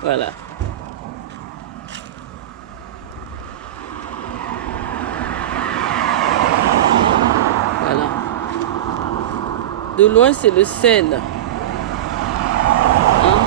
Voilà. Voilà. De loin, c'est le sel. Hein?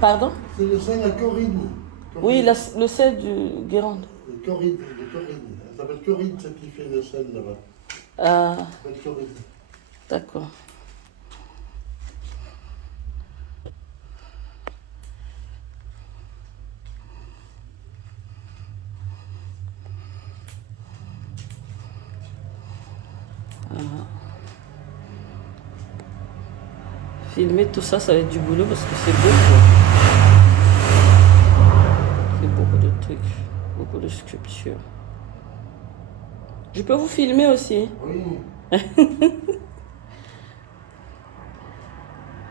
Pardon? C'est le sel à Corinne. Oui, le sel du Guérande. Corinne, de Corinne. Elle s'appelle Corinne, celle qui fait le sel là-bas. Ah, Elle s'appelle Corinne. d'accord. Filmer tout ça, ça va être du boulot parce que c'est beau. C'est beaucoup de trucs, beaucoup de sculptures. Je peux vous filmer aussi. Oui.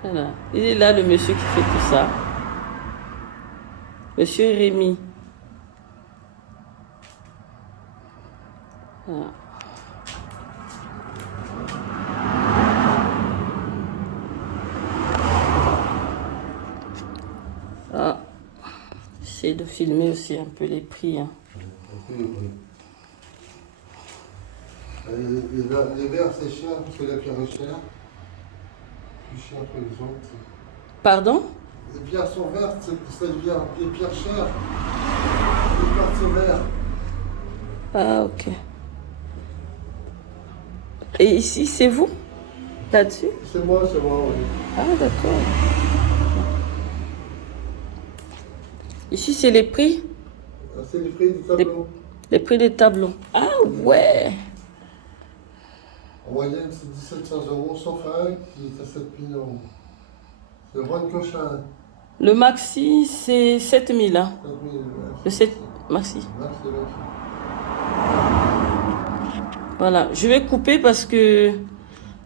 Voilà. Il est là, le monsieur qui fait tout ça. Monsieur Rémi. Voilà. Ah. J'essaie de filmer aussi un peu les prix. Hein. Les verres, c'est cher parce que la pierre est chère. Plus cher que les autres. Pardon? Les pierres sont vertes, ça devient des pierres chères. Les pierres sont vertes. Ah, ok. Et ici, c'est vous? Là-dessus? C'est moi, oui. Ah, d'accord. Ici, c'est les prix? C'est les prix des tableaux. Les prix des tableaux. Ah, ouais. En moyenne, c'est 1700 €, sauf un qui est à 7000 €. C'est le roi de Cochin. Le maxi, c'est 7000. Hein. 7000, ouais. Le 7 maxi. Merci, merci. Voilà. Je vais couper parce que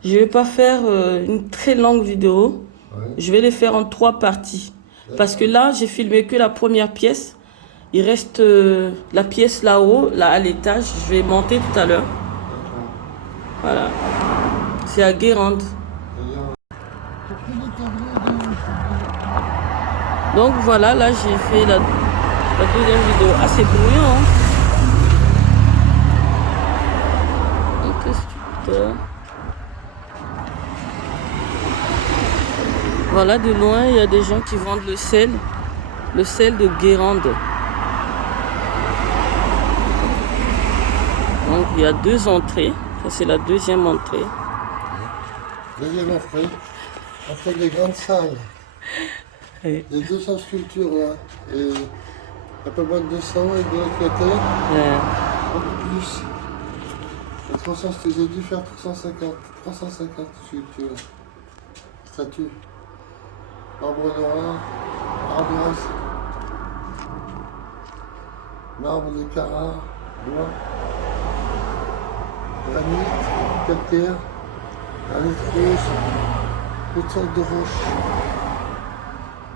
je ne vais pas faire une très longue vidéo. Ouais. Je vais les faire en 3 parties. Parce que là, j'ai filmé que la première pièce. Il reste la pièce là-haut, là à l'étage. Je vais monter tout à l'heure. Voilà. C'est à Guérande. Donc voilà, là j'ai fait la deuxième vidéo. Ah, c'est bruyant. Hein? Voilà, de loin, il y a des gens qui vendent le sel de Guérande. Donc il y a 2 entrées. Ça, c'est la deuxième entrée. Deuxième entrée. On fait des grandes salles. Oui. Les 200 sculptures là. Et un peu moins de 200 et de l'autre côté, beaucoup plus. Et 300, j'ai dû faire 350 sculptures. Statues. Marbre noir, ardoise, marbre de Carrare, bois, granit, calcaire, granit rouge, toutes sortes de roches.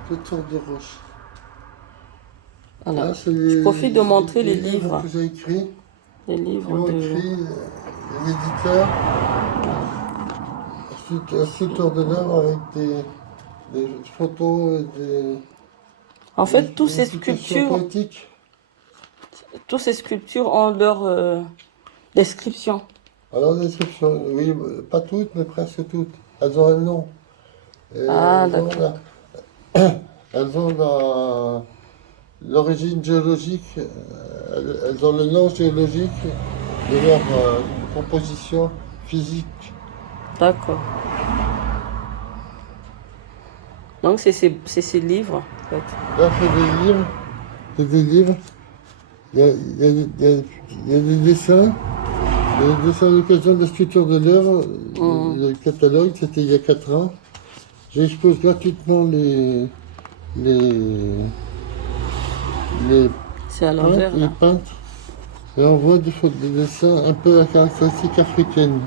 Toutes sortes de roches. Voilà. Là, Je profite de montrer les livres. que j'ai écrits. Les Qui livres ont de... écrit l'éditeur. Ensuite, un sculpteur de l'œuvre avec des photos et des... En fait, des explications poétiques. toutes ces sculptures ont leur description. Alors, description, oui, pas toutes, mais presque toutes. Elles ont un nom. Et Ah, elles ont d'accord. elles ont l'origine géologique, elles ont le nom géologique de leur composition physique. D'accord. Donc, c'est ces livres, en fait. Là, c'est des livres. Il y a des dessins. Il y a des dessins à l'occasion de la sculpture de l'œuvre. Le catalogue, c'était il y a 4 ans. J'expose gratuitement les C'est à l'envers, là. peintres. Et on voit des dessins un peu à caractéristique africaine.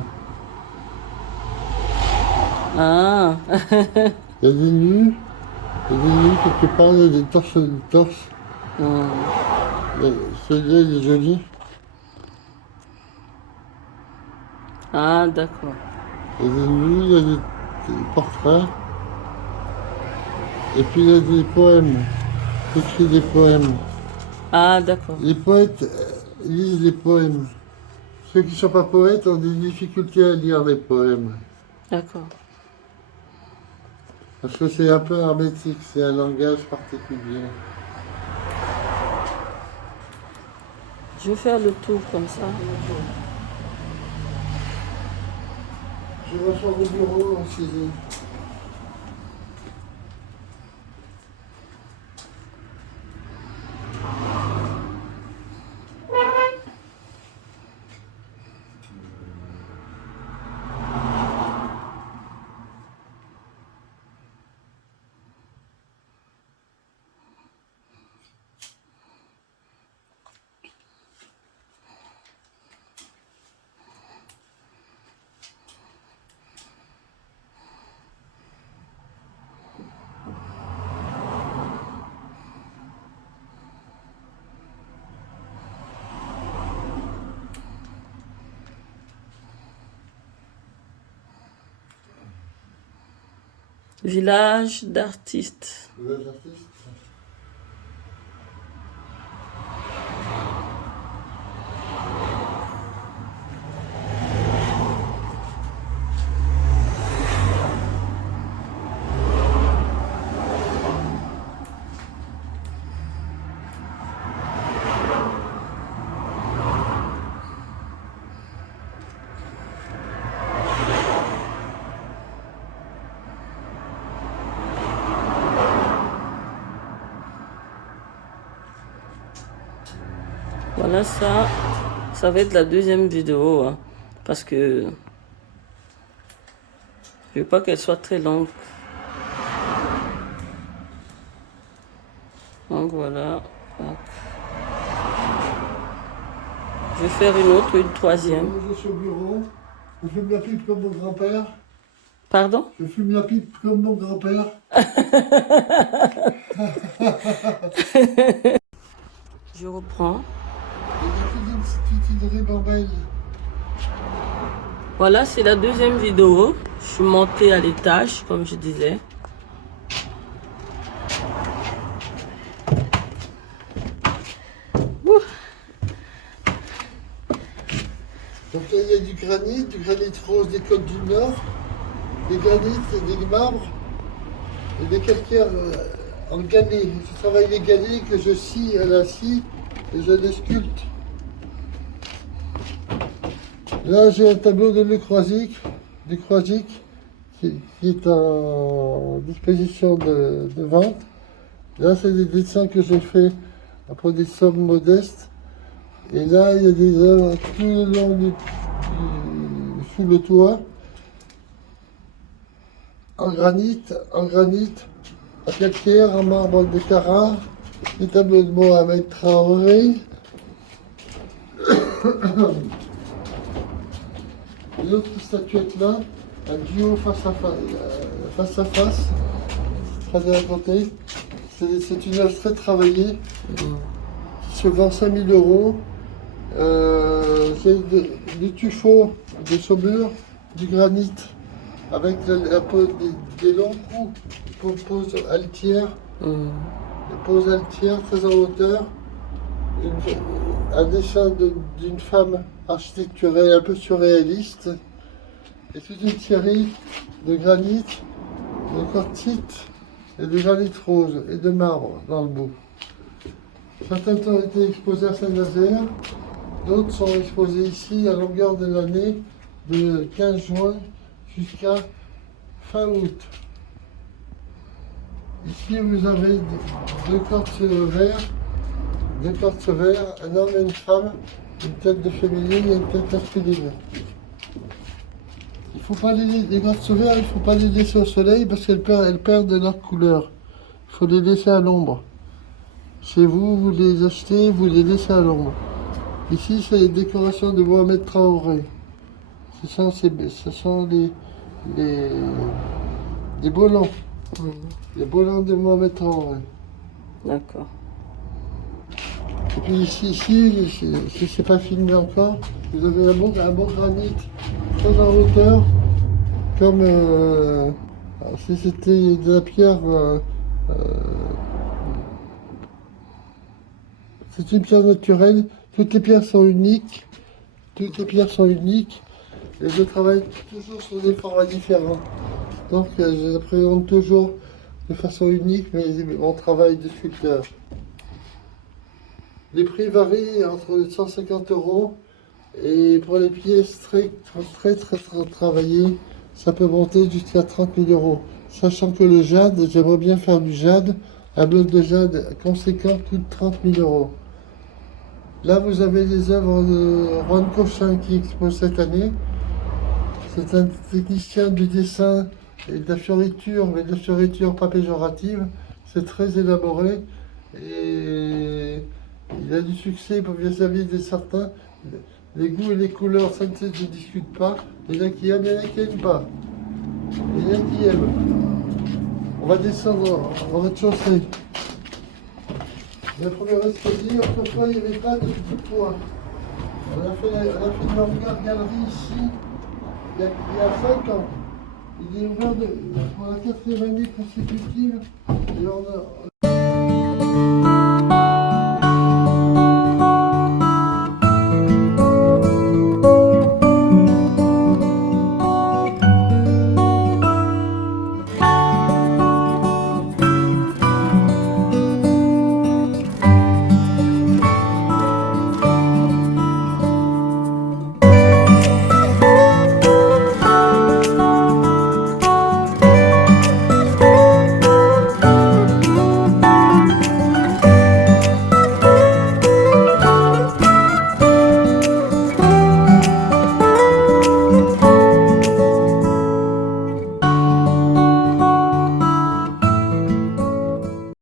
Ah. Il y a des nus quelque part, il y a des torses Celui-là, il est joli. Ah, d'accord. Et lui, il y a des portraits. Et puis il y a des poèmes. J'écris des poèmes. Ah, d'accord. Les poètes lisent les poèmes. Ceux qui ne sont pas poètes ont des difficultés à lire les poèmes. D'accord. Parce que c'est un peu hermétique, c'est un langage particulier. Je vais faire le tour comme ça. Je ressors au bureau en 6h. Village d'artistes. Vous êtes artiste? Voilà, ça va être la deuxième vidéo, hein, parce que je veux pas qu'elle soit très longue. Donc voilà. Hop. Je vais faire une autre, une troisième. Je suis au bureau. Je fume la pipe comme mon grand-père. Pardon? Je fume la pipe comme mon grand-père. Je reprends. Et j'ai fait une petite ribambelle. Voilà, c'est la deuxième vidéo. Je suis montée à l'étage, comme je disais. Ouh. Donc là, il y a du granit rose des côtes du Nord, des granites, des marbres et des calcaires en galets. Je travaille les galets que je scie à la scie et je les sculpte. Là, j'ai un tableau de Le Croisic, qui est en disposition de vente. Là, c'est des dessins que j'ai faits après des sommes modestes. Et là, il y a des œuvres tout le long sous le toit, en granit, en calcaire, en marbre de Carrare, des tableaux de Mohamed Traoré. Et l'autre statuette là, un duo face à face, très à côté. C'est une œuvre très travaillée, qui se vend 5 000 €. C'est du tuffeau de saumure, du granit, avec des longs coups pour pose altière, des poses altières très en hauteur, un dessin d'une femme architecturale un peu surréaliste, et toute une série de granit, de quartzite et de granit rose et de marbre dans le bout. Certains ont été exposés à Saint-Nazaire, d'autres sont exposés ici à longueur de l'année, de 15 juin jusqu'à fin août. Ici, vous avez deux quartz verts, un homme et une femme, une tête de féminine et une tête masculine. Il faut pas les quartz verts, il ne faut pas les laisser au soleil parce qu'elles perdent de leur couleur. Il faut les laisser à l'ombre. Chez vous, vous les achetez, vous les laissez à l'ombre. Ici, c'est les décorations de Mohamed Traoré. Ce sont les bolons. Les bolons de Mohamed Traoré. D'accord. Et puis ici, je ne sais pas filmer encore, vous avez un bon granit très en hauteur, comme si c'était de la pierre. C'est une pierre naturelle, toutes les pierres sont uniques, et je travaille toujours sur des formats différents. Donc je les présente toujours de façon unique, mais mon travail de sculpteur. Les prix varient entre 150 € et pour les pièces très travaillées, ça peut monter jusqu'à 30 000 €. Sachant que le jade, j'aimerais bien faire du jade, un bloc de jade conséquent coûte 30 000 €. Là, vous avez des œuvres de Ron Cochin qui expose cette année. C'est un technicien du dessin et de la fioriture, mais de la fioriture pas péjorative. C'est très élaboré et il a du succès vis-à-vis de certains. Les goûts et les couleurs, ça ne se discute pas. Il y en a qui aiment, il y en a qui n'aiment pas. Il y en a qui aiment. On va descendre en rez-de-chaussée. Le premier escalier, autrefois, il n'y avait pas de poids. On a fait une galerie ici, il y a 5 ans. Il est ouvert pour la 4e année consécutive. Et on a,